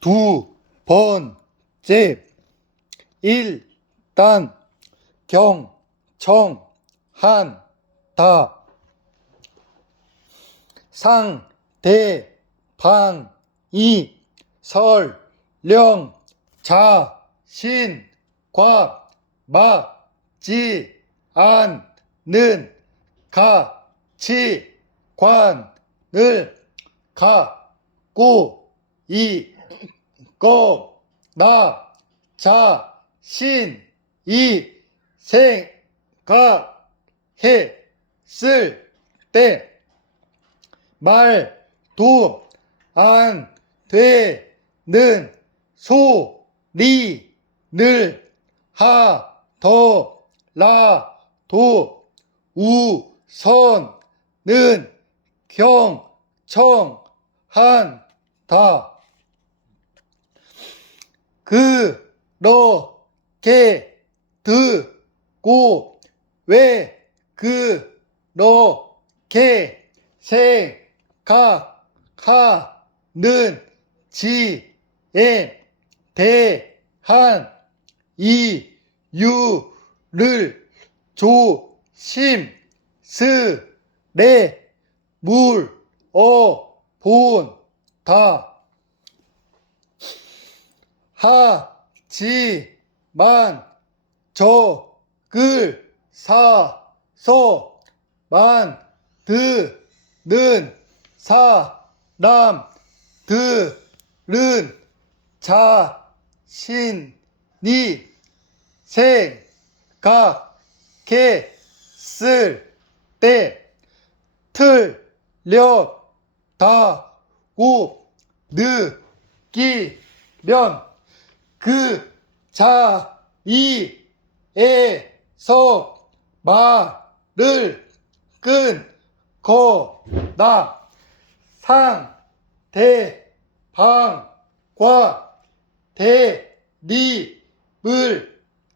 두 번째, 일단 경청한다. 상대방이 설령 자신과 맞지 않는 가치관을 갖고 있거나 자신이 생각했을 때 말도 안 되는 소리를 하더라도 우선은 경청한다. 그렇게 듣고 왜 그렇게 생각하는지에 대한 이유를 조심스레 물어본다. 하지만 적을 사서 만드는 사람들은 자신이 생각했을 때 틀렸다고 느끼면 그 자리에서 말을 끊거나 상대방과 대립을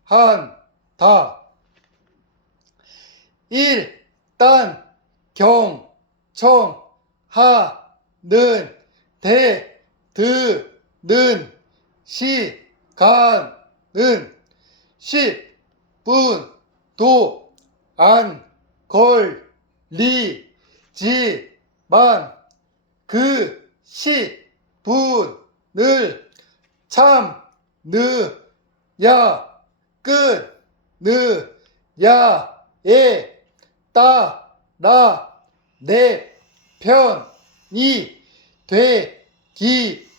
한다. 일단 경청하는데 드는 시간은 10분도 안 걸리지만 그 10분을 참느냐 끊느냐에 따라 내 편이 되기도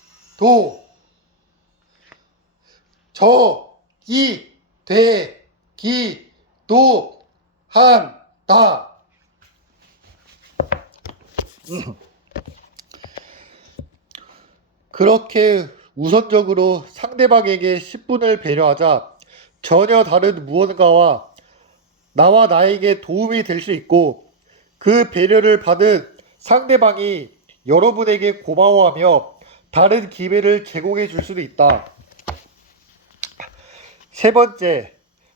적이 되기도 한다. 그렇게 우선적으로 상대방에게 10분을 배려하자 전혀 다른 무언가와 나와 나에게 도움이 될 수 있고 그 배려를 받은 상대방이 여러분에게 고마워하며 다른 기회를 제공해 줄 수도 있다. 세 번째,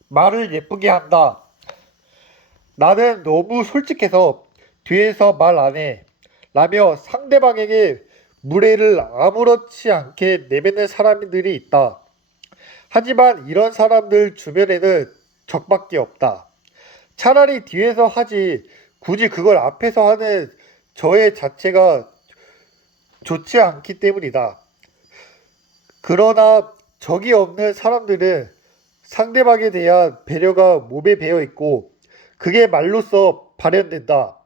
말을 예쁘게 한다. 나는 너무 솔직해서 뒤에서 말 안 해. 라며 상대방에게 무례를 아무렇지 않게 내뱉는 사람들이 있다. 하지만 이런 사람들 주변에는 적밖에 없다. 차라리 뒤에서 하지 굳이 그걸 앞에서 하는 저의 자체가 좋지 않기 때문이다. 그러나 적이 없는 사람들은 상대방에 대한 배려가 몸에 배어 있고 그게 말로써 발현된다.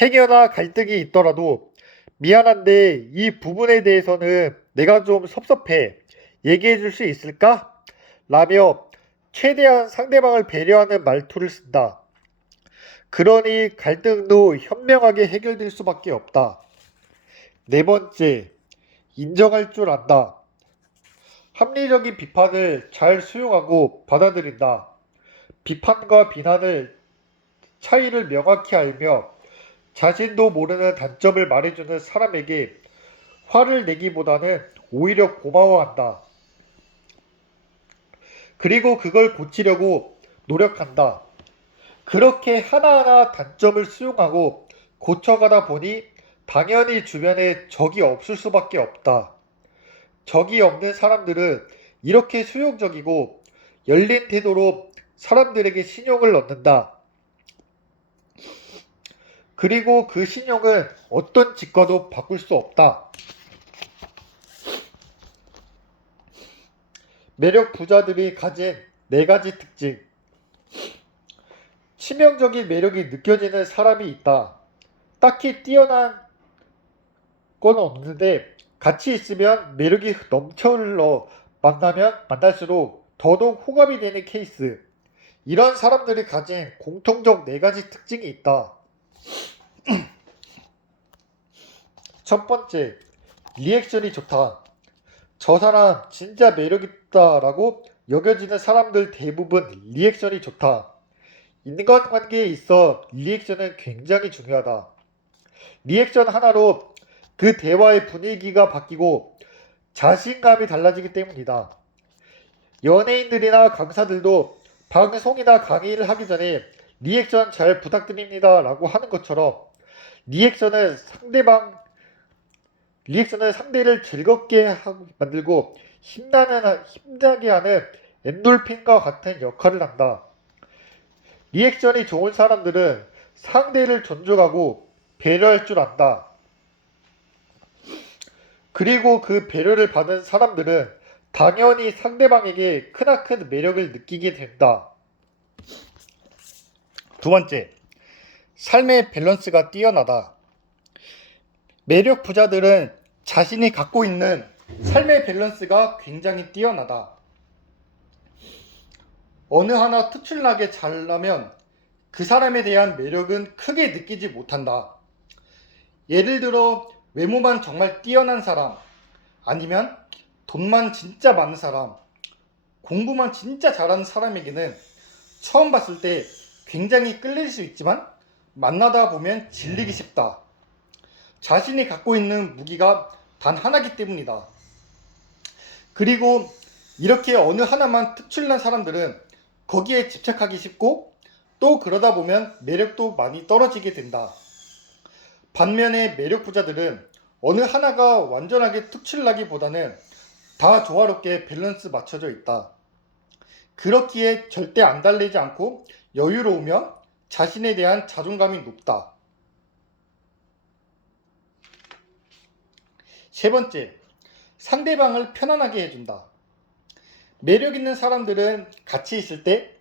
행여나 갈등이 있더라도 미안한데 이 부분에 대해서는 내가 좀 섭섭해. 얘기해 줄 수 있을까? 라며 최대한 상대방을 배려하는 말투를 쓴다. 그러니 갈등도 현명하게 해결될 수밖에 없다. 네 번째, 인정할 줄 안다. 합리적인 비판을 잘 수용하고 받아들인다. 비판과 비난을 차이를 명확히 알며 자신도 모르는 단점을 말해주는 사람에게 화를 내기보다는 오히려 고마워한다. 그리고 그걸 고치려고 노력한다. 그렇게 하나하나 단점을 수용하고 고쳐가다 보니 당연히 주변에 적이 없을 수밖에 없다. 적이 없는 사람들은 이렇게 수용적이고 열린 태도로 사람들에게 신용을 얻는다. 그리고 그 신용은 어떤 직과도 바꿀 수 없다. 매력 부자들이 가진 4가지 특징. 치명적인 매력이 느껴지는 사람이 있다. 딱히 뛰어난 건 없는데 같이 있으면 매력이 넘쳐 흘러 만나면 만날수록 더더욱 호감이 되는 케이스. 이런 사람들이 가진 공통적 4가지 특징이 있다. 첫 번째, 리액션이 좋다. 저 사람 진짜 매력있다라고 여겨지는 사람들 대부분 리액션이 좋다. 인간관계에 있어 리액션은 굉장히 중요하다. 리액션 하나로 그 대화의 분위기가 바뀌고 자신감이 달라지기 때문이다. 연예인들이나 강사들도 방송이나 강의를 하기 전에 리액션 잘 부탁드립니다 라고 하는 것처럼 리액션은 상대를 즐겁게 만들고 힘나게 하는 엔돌핀과 같은 역할을 한다. 리액션이 좋은 사람들은 상대를 존중하고 배려할 줄 안다. 그리고 그 배려를 받은 사람들은 당연히 상대방에게 크나큰 매력을 느끼게 된다. 두 번째, 삶의 밸런스가 뛰어나다. 매력 부자들은 자신이 갖고 있는 삶의 밸런스가 굉장히 뛰어나다. 어느 하나 특출나게 잘나면 그 사람에 대한 매력은 크게 느끼지 못한다. 예를 들어 외모만 정말 뛰어난 사람, 아니면 돈만 진짜 많은 사람, 공부만 진짜 잘하는 사람에게는 처음 봤을 때 굉장히 끌릴 수 있지만 만나다 보면 질리기 쉽다. 자신이 갖고 있는 무기가 단 하나이기 때문이다. 그리고 이렇게 어느 하나만 특출난 사람들은 거기에 집착하기 쉽고 또 그러다 보면 매력도 많이 떨어지게 된다. 반면에 매력 부자들은 어느 하나가 완전하게 특출나기보다는 다 조화롭게 밸런스 맞춰져 있다. 그렇기에 절대 안 달리지 않고 여유로우며 자신에 대한 자존감이 높다. 세 번째, 상대방을 편안하게 해준다. 매력 있는 사람들은 같이 있을 때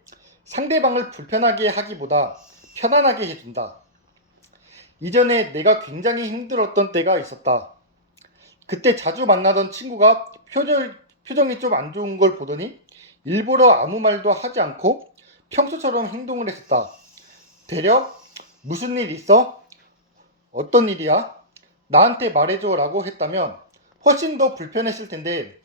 상대방을 불편하게 하기보다 편안하게 해준다. 이전에 내가 굉장히 힘들었던 때가 있었다. 그때 자주 만나던 친구가 표정이 좀 안 좋은 걸 보더니 일부러 아무 말도 하지 않고 평소처럼 행동을 했었다. 되려 무슨 일 있어? 어떤 일이야? 나한테 말해줘 라고 했다면 훨씬 더 불편했을 텐데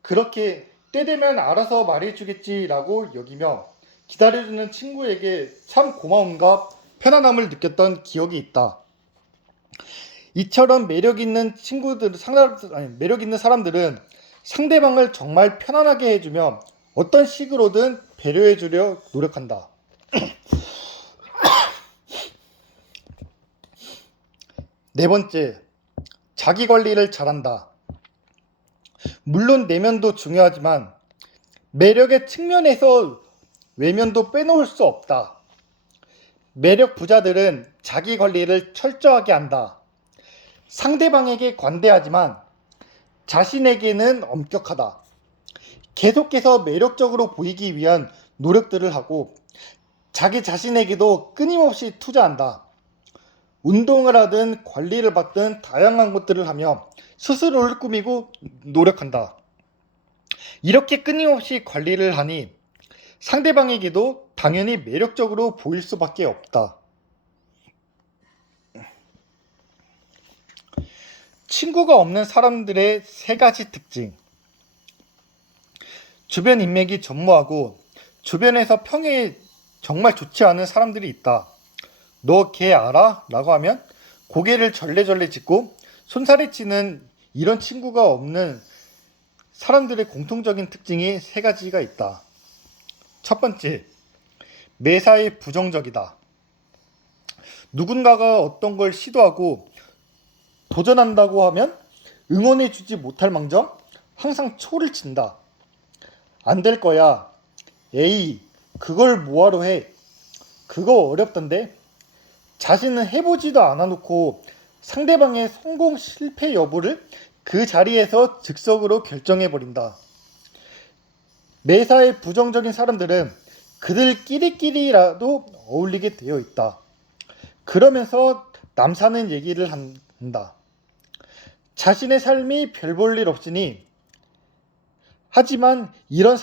그렇게 때 되면 알아서 말해주겠지 라고 여기며 기다려주는 친구에게 참 고마움과 편안함을 느꼈던 기억이 있다. 이처럼 매력 있는 사람들은 상대방을 정말 편안하게 해주며 어떤 식으로든 배려해주려 노력한다. 네 번째, 자기 관리를 잘한다. 물론 내면도 중요하지만 매력의 측면에서 외면도 빼놓을 수 없다. 매력 부자들은 자기 관리를 철저하게 한다. 상대방에게 관대하지만 자신에게는 엄격하다. 계속해서 매력적으로 보이기 위한 노력들을 하고 자기 자신에게도 끊임없이 투자한다. 운동을 하든 관리를 받든 다양한 것들을 하며 스스로를 꾸미고 노력한다. 이렇게 끊임없이 관리를 하니 상대방에게도 당연히 매력적으로 보일 수밖에 없다. 친구가 없는 사람들의 3가지 특징. 주변 인맥이 전무하고 주변에서 평이 정말 좋지 않은 사람들이 있다. 너 걔 알아? 라고 하면 고개를 절레절레 짚고 손살에 치는 이런 친구가 없는 사람들의 공통적인 특징이 3가지가 있다. 첫 번째, 매사에 부정적이다. 누군가가 어떤 걸 시도하고 도전한다고 하면 응원해주지 못할 망정 항상 초를 친다. 안 될 거야. 에이, 그걸 뭐하러 해? 그거 어렵던데? 자신은 해보지도 않아 놓고 상대방의 성공 실패 여부를 그 자리에서 즉석으로 결정해버린다. 매사에 부정적인 사람들은 그들끼리끼리라도 어울리게 되어 있다. 그러면서 남 사는 얘기를 한다. 자신의 삶이 별 볼 일 없으니 하지만 이런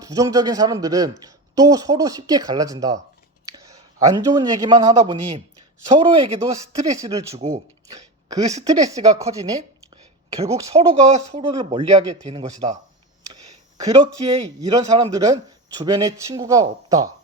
부정적인 사람들은 또 서로 쉽게 갈라진다. 안 좋은 얘기만 하다 보니 서로에게도 스트레스를 주고 그 스트레스가 커지니 결국 서로가 서로를 멀리하게 되는 것이다. 그렇기에 이런 사람들은 주변에 친구가 없다.